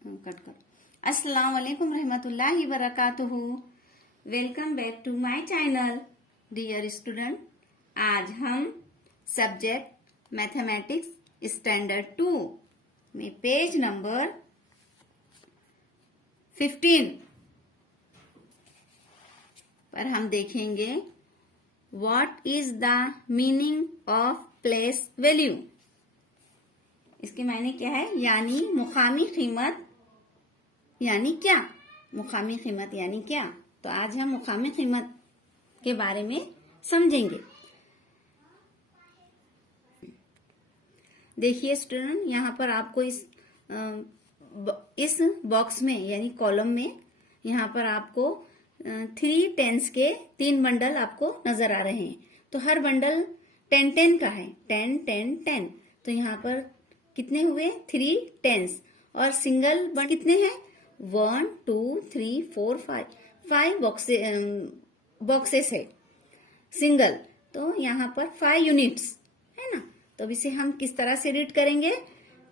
Cut कर। अस्सलाम वालेकुम रहमतुल्लाहि वबरकातुहू। Welcome back to my channel dear student. आज हम सब्जेक्ट मैथमेटिक्स स्टैंडर्ड 2 में पेज नंबर 15 पर हम देखेंगे what is the meaning of place value. इसके मायने क्या है, यानी मुकामी कीमत यानी क्या। मुकामी कीमत यानी क्या, तो आज हम मुकामी कीमत के बारे में समझेंगे। देखिए स्टूडेंट, यहाँ पर आपको इस बॉक्स में यानी कॉलम में यहाँ पर आपको 3 टेंस के 3 बंडल आपको नजर आ रहे हैं। तो हर बंडल 10-10 का है, 10-10-10। तो यहाँ पर कितने हुए, 3 टेंस। और सिंगल बंडल कितने हैं, 1 2 3 4 5 बॉक्सेस है सिंगल। तो यहाँ पर 5 यूनिट्स है ना। तो अब इसे हम किस तरह से रीड करेंगे,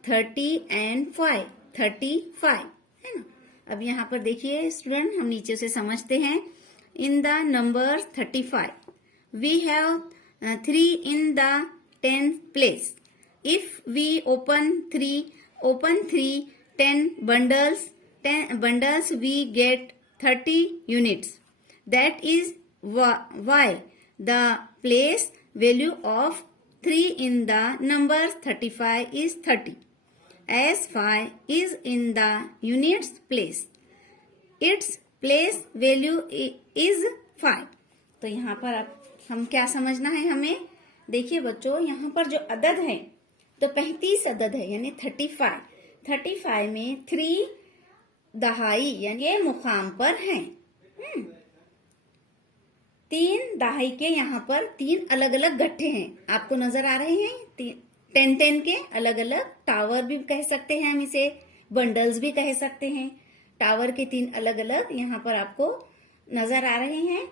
30 and 5, 35 है ना। अब यहाँ पर देखिए स्टूडेंट, हम नीचे से समझते हैं। In the number 35 we have 3 in the 10th place. If we open 3 10 bundles we get 30 units. That is why the place value of 3 in the number 35 is 30. As 5 is in the units place, its place value is 5. तो यहाँ पर अब हम क्या समझना है हमें। देखिए बच्चों, यहाँ पर जो अदद है तो 35 अदद है यानी 35 में 3 दहाई यानी ये मुकाम पर हैं। 3 दहाई के यहाँ पर 3 अलग अलग गट्ठे हैं, आपको नजर आ रहे हैं। 10-10 के अलग अलग टावर भी कह सकते हैं हम इसे, बंडल्स भी कह सकते हैं। टावर के 3 अलग अलग यहाँ पर आपको नजर आ रहे हैं।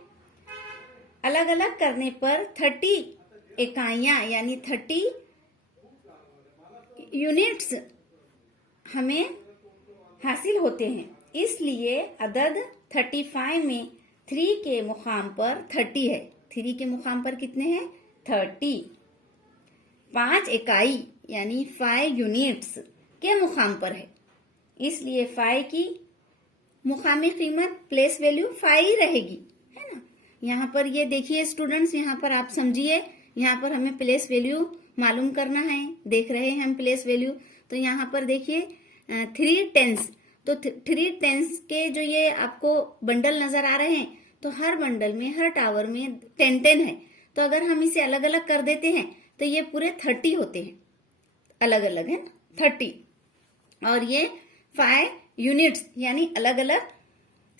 अलग अलग करने पर 30 इकाइयां यानी 30 यूनिट्स हमें हासिल होते हैं। इसलिए अदद 35 में 3 के मुकाम पर 30 है। 3 के मुकाम पर कितने हैं, 30। 5 इकाई यानी 5 यूनिट्स के मुकाम पर है, इसलिए 5 की मुकामी कीमत प्लेस वैल्यू 5 ही रहेगी, है ना। यहाँ पर ये देखिए स्टूडेंट्स, यहाँ पर आप समझिए, यहाँ पर हमें प्लेस वैल्यू मालूम करना है। देख रहे हैं हम प्लेस वैल्यू। तो यहाँ पर देखिए 3 टेंस, तो 3 टेंस के जो ये आपको बंडल नजर आ रहे हैं, तो हर बंडल में, हर टावर में 10-10 है। तो अगर हम इसे अलग अलग कर देते हैं तो ये पूरे 30 होते हैं, अलग अलग है 30। और ये 5 यूनिट्स यानी अलग अलग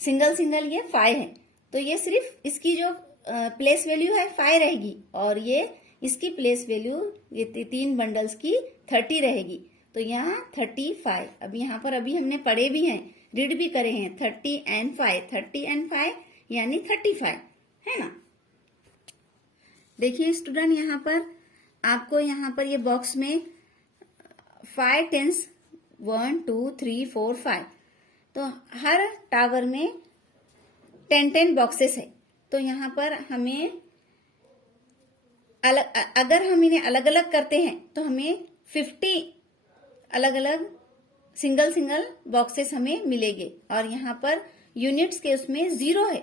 सिंगल ये 5 है। तो ये सिर्फ इसकी जो प्लेस वैल्यू है 5 रहेगी, और ये इसकी प्लेस वैल्यू ये 3 बंडल्स की 30 रहेगी। तो यहाँ 35। अब यहाँ पर अभी हमने पढ़े भी हैं, रीड भी करे हैं, 30 and 5 यानी 35 है ना। देखिए स्टूडेंट, यहाँ पर आपको यहाँ पर ये बॉक्स में 5 टेंस 1 2 3 4 5, तो हर टावर में 10-10 बॉक्सेस है। तो यहाँ पर हमें अगर हम इन्हें अलग अलग करते हैं तो हमें 50 अलग अलग सिंगल बॉक्सेस हमें मिलेंगे। और यहाँ पर यूनिट्स के उसमें 0 है,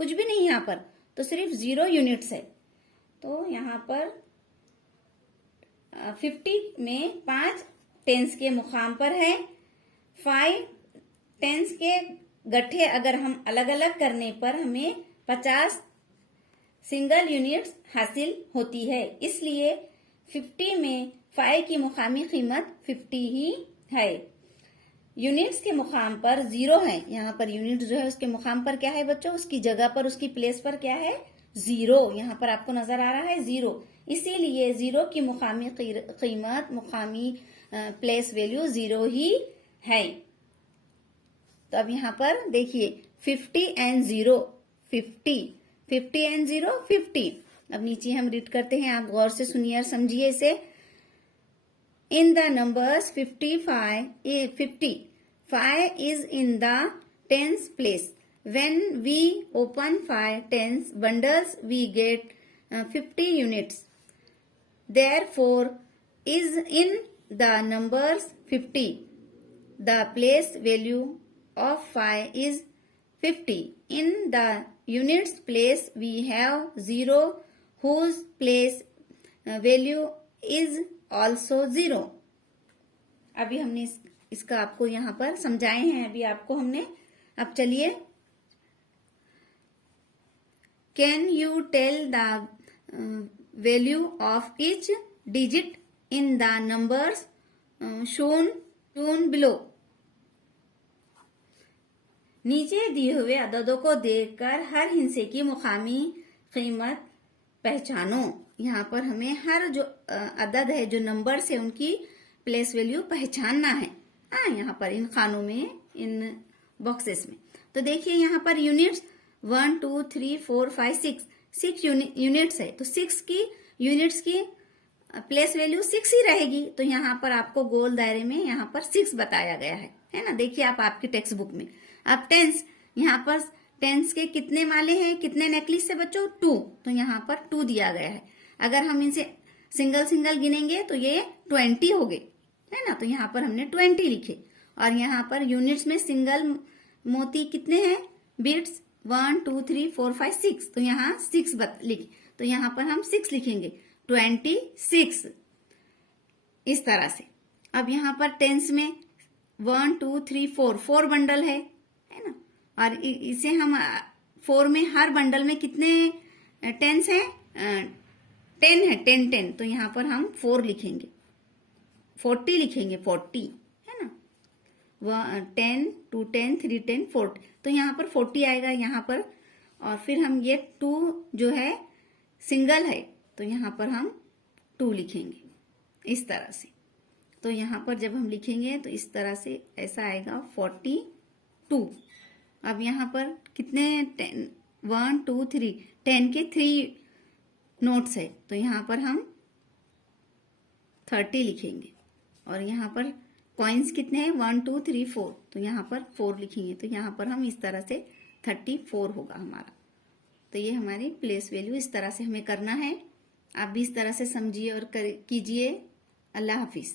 कुछ भी नहीं यहाँ पर, तो सिर्फ 0 यूनिट्स है। तो यहाँ पर 50 में 5 टेंस के मुकाम पर है। 5 टेंस के गट्ठे अगर हम अलग अलग करने पर हमें 50 सिंगल यूनिट्स हासिल होती है। इसलिए 50 में 5 की मुकामी कीमत 50 ही है। यूनिट्स के मुकाम पर 0 है। यहाँ पर यूनिट जो है उसके मुकाम पर क्या है बच्चों, उसकी जगह पर, उसकी प्लेस पर क्या है, 0। यहाँ पर आपको नजर आ रहा है 0, इसीलिए 0 की मुकामी कीमत, मुकामी प्लेस वैल्यू 0 ही है। तो अब यहाँ पर देखिए 50 and 0 50 and 0 50। अब नीचे हम रीड करते हैं, आप गौर से सुनिए और समझिए इसे। इन the numbers 50 5 is in the tens place. When we open 5 tens bundles, we get 50 units. Therefore, is in the numbers 50. The place value of 5 is 50. In the units place, we have 0 whose place value is also 0. अभी हमने इसका आपको यहाँ पर समझाए हैं, अभी आपको हमने. अब चलिए, can you tell the value of each digit in the numbers shown below. नीचे दिए हुए अददों को देखकर हर हिस्से की मुकामी कीमत पहचानो. यहाँ पर हमें हर जो अदद है, जो नंबर्स है, उनकी प्लेस वैल्यू पहचानना है. यहाँ पर इन खानों में, इन बॉक्सेस में. तो देखिए यहाँ पर यूनिट्स 1 2 3 4 5 6 यूनिट्स है. तो 6 की यूनिट्स की प्लेस वैल्यू 6 ही रहेगी. तो यहाँ पर आपको गोल दायरे में यहाँ पर 6 बताया गया है ना. देखिए आप आपकी टेक्स्ट बुक में. अब टेंस, यहाँ पर टेंस के कितने माले हैं, कितने नेकलेस है बच्चों? 2. तो यहाँ पर 2 दिया गया है. अगर हम इनसे सिंगल गिनेंगे तो ये 20 हो गए, है ना. तो यहाँ पर हमने 20 लिखे. और यहाँ पर यूनिट्स में सिंगल मोती कितने हैं, बीट्स? 1 2 3 4 5 6. तो यहाँ 6 लिखे. तो यहाँ पर हम 6 लिखेंगे, 26 इस तरह से. अब यहाँ पर टेंस में 1 2 3 4 बंडल है ना. और इसे हम 4 में हर बंडल में कितने टेंस हैं? 10 है, 10. तो यहाँ पर हम 4 लिखेंगे, 40 लिखेंगे, 40 है ना. 10 2 10 3 10 40. तो यहाँ पर 40 आएगा यहाँ पर. और फिर हम ये 2 जो है सिंगल है, तो यहाँ पर हम 2 लिखेंगे इस तरह से. तो यहाँ पर जब हम लिखेंगे तो इस तरह से ऐसा आएगा 42. अब यहाँ पर कितने 1 2 3 10 के 3 नोट्स है. तो यहाँ पर हम 30 लिखेंगे. और यहाँ पर कॉइन्स कितने हैं? 1 2 3 4. तो यहाँ पर 4 लिखेंगे. तो यहाँ पर हम इस तरह से 34 होगा हमारा. तो ये हमारी प्लेस वैल्यू इस तरह से हमें करना है. आप भी इस तरह से समझिए और कीजिए. अल्लाह हाफिज.